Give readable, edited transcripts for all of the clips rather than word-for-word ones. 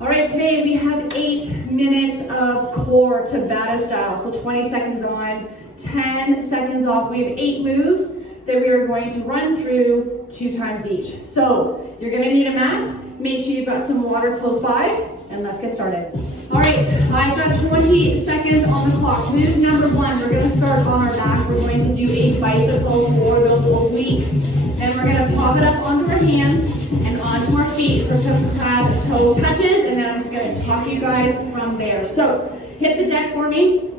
All right, today we have 8 minutes of core tabata style. So 20 seconds on, 10 seconds off. We have 8 moves that we are going to run through 2 times each. So you're gonna need a mat. Make sure you've got some water close by, and let's get started. All right, I've got 20 seconds on the clock. Move number 1, we're gonna start on our back. We're going to do a bicycle for those obliques. And we're gonna pop it up onto our hands and onto our feet for some crab toe touches, and then I'm just gonna talk you guys from there. So hit the deck for me.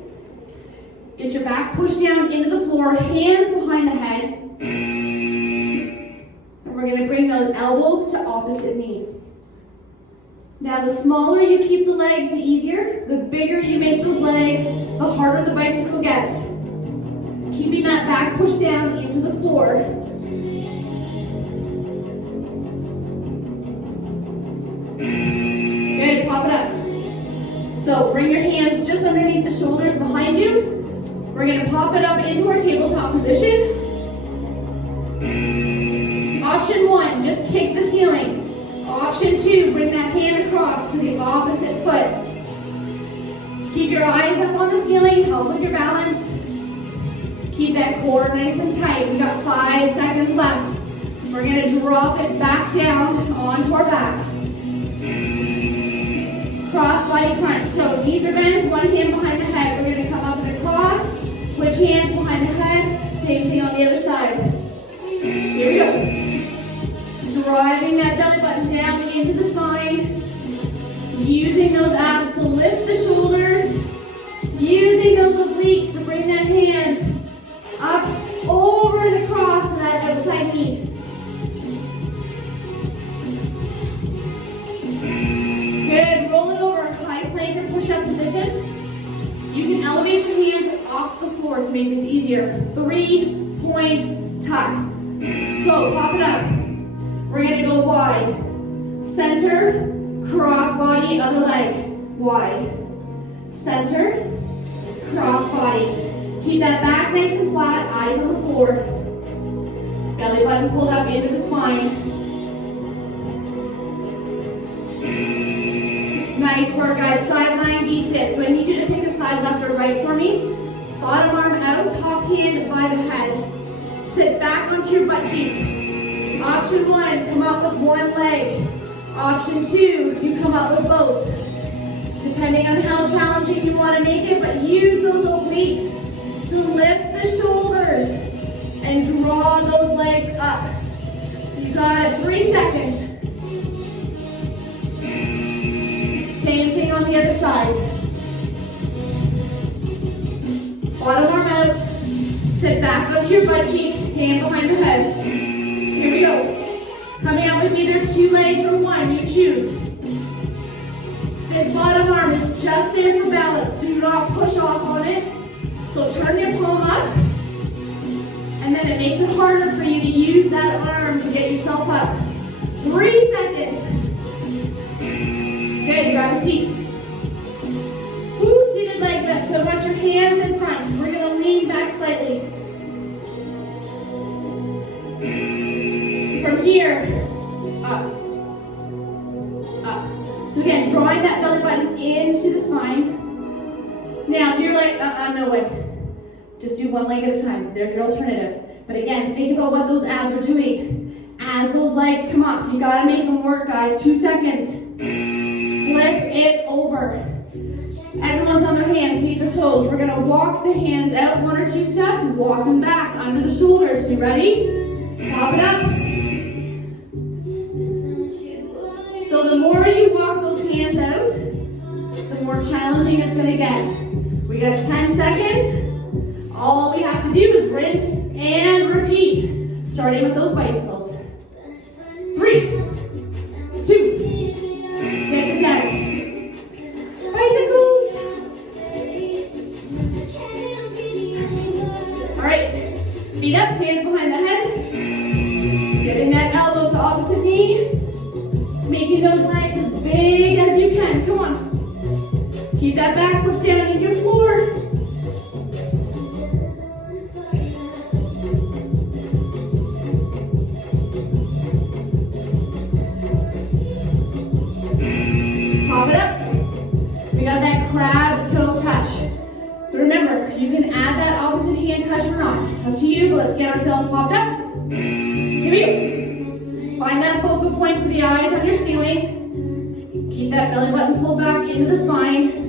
Get your back pushed down into the floor, hands behind the head. And we're gonna bring those elbow to opposite knee. Now the smaller you keep the legs, the easier. The bigger you make those legs, the harder the bicycle gets. Keeping that back pushed down into the floor. Good, pop it up. So bring your hands just underneath the shoulders behind you. We're gonna pop it up into our tabletop position. Option 1, just kick the ceiling. Option 2, bring that hand across to the opposite foot. Keep your eyes up on the ceiling, help with your balance. Keep that core nice and tight. We got 5 seconds left. We're gonna drop it back down onto our back. Cross body crunch. So knees are bent, one hand behind the head. We're gonna come up and across, switch hands behind the head, same thing on the other side. Here we go. Driving that belly button down into the spine. Using those abs to lift the shoulders. Using those obliques to bring that hand up, over and across to that outside knee. Good, roll it over, high plank or push-up position. You can elevate your hands off the floor to make this easier. 3-point tuck. So pop it up. We're gonna go wide. Center, cross body, other leg. Wide. Center, cross body. Keep that back nice and flat, eyes on the floor. Belly button pulled up into the spine. Nice work, guys. Sideline Be Sit. So I need you to pick a side, left or right for me. Bottom arm out, top hand by the head. Sit back onto your butt cheek. Option 1, come up with one leg. Option 2, you come up with both. Depending on how challenging you want to make it, but use those obliques to lift the shoulders and draw those legs up. You got it, 3 seconds. Same thing on the other side. Bottom arm out. Sit back onto your butt cheek, hand behind the head. Here we go. Coming up with either 2 legs or 1, you choose. This bottom arm is just there for balance. Do not push off on it. So turn your palm up. And then it makes it harder for you to use that arm to get yourself up. 3 seconds. Good, grab a seat. Woo, seated leg lift. So run your hands in front. We're gonna lean back slightly. From here, up, up. So again, drawing that belly button into the spine. Now, if you're like, no way. Just do one leg at a time. There's your alternative. But again, think about what those abs are doing. As those legs come up, you gotta make them work, guys. 2 seconds. Flip it over. Everyone's on their hands, knees or toes. We're gonna walk the hands out 1 or 2 steps, walk them back under the shoulders. You ready? Pop it up. So the more you walk those hands out, the more challenging it's gonna get. We got 10 seconds. All we have to do is rinse and repeat, starting with those bicycles. 3, 2, hit the deck. Bicycles. All right, feet up, hands behind the head. Getting that elbow to opposite knee. Making those legs as big as you can. Come on. Keep that back push down into your floor. it up. We got that crab toe touch. So remember, you can add that opposite hand touch or not. Up to you, but let's get ourselves popped up. Here we go. Find that focal point for the eyes on your ceiling. Keep that belly button pulled back into the spine.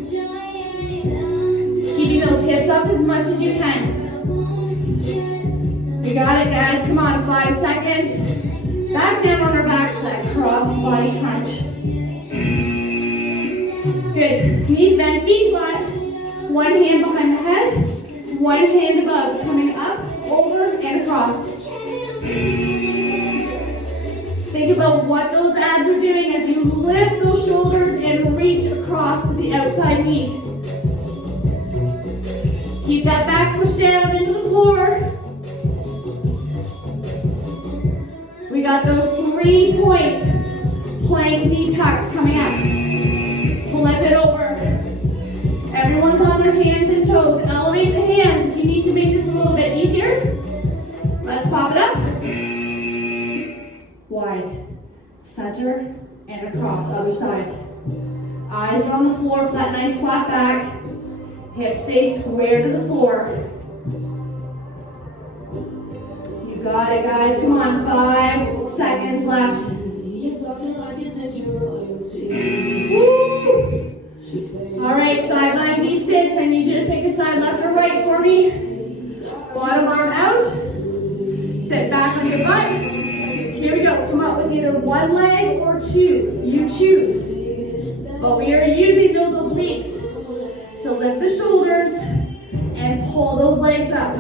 Keeping those hips up as much as you can. We got it, guys. Come on, 5 seconds. Back down on our back for that cross body crunch. Good. Knees bent, feet flat. One hand behind the head. One hand above, coming up, over, and across. Think about what those abs are doing as you lift those shoulders and reach across to the outside knee. Keep that back push down into the floor. We got those 3-point plank knee tucks coming up. Flip it over. Everyone's on their hands and toes. Elevate the hands if you need to make this a little bit easier. Let's pop it up. Wide. Center and across, other side. Eyes are on the floor for that nice flat back. Hips stay square to the floor. You got it, guys. Come on, 5 seconds left. Woo! All right, sideline Be Sit. I need you to pick a side, left or right for me. Bottom arm out. Sit back on your butt. Here we go. Come up with either one leg or two. You choose. But we are using those obliques to lift the shoulders and pull those legs up.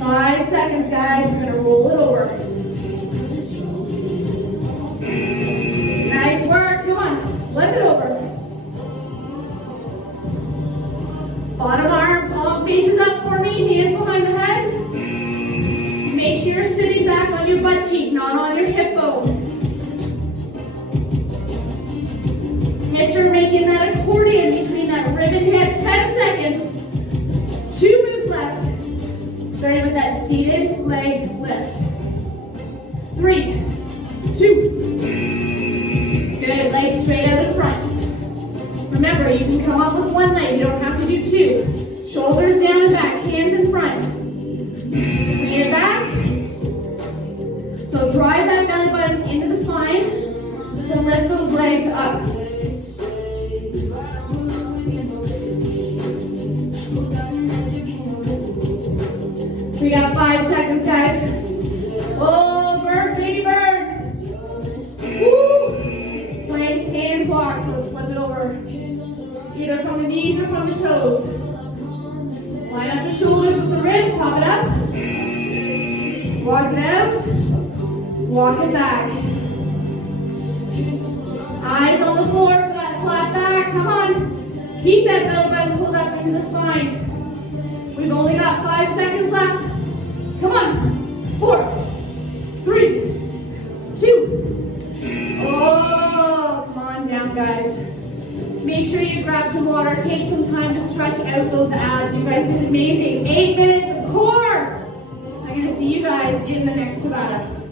5 seconds, guys. We're going to roll it over. Nice work. Come on. Flip it over. Bottom arm, palm faces up for me. Hands behind the head. Make sure you're sitting back on your butt cheek, not on your hip bone. Picture making that accordion between that rib and hip. 10 seconds. 2 moves left. Starting with that seated leg lift. 3, 2. Good. Legs straight out in front. Remember, you can come up with one leg. You don't have to do 2. Shoulders down and back. Hands in front. Bring it back. So drive that belly button into the spine to lift those legs up. We got 5 seconds, guys. Oh, bird, baby bird. Woo! Plank and block. So let's flip it over. Either from the knees or from the toes. Line up the shoulders with the wrist. Pop it up. Walk it out. Walk it back. Eyes on the floor for that flat back. Come on. Keep that belly button pulled up into the spine. We've only got 5 seconds left. Come on. 4, 3, 2. Oh, come on down, guys. Make sure you grab some water. Take some time to stretch out those abs. You guys did amazing. 8 minutes of core. I'm going to see you guys in the next tabata.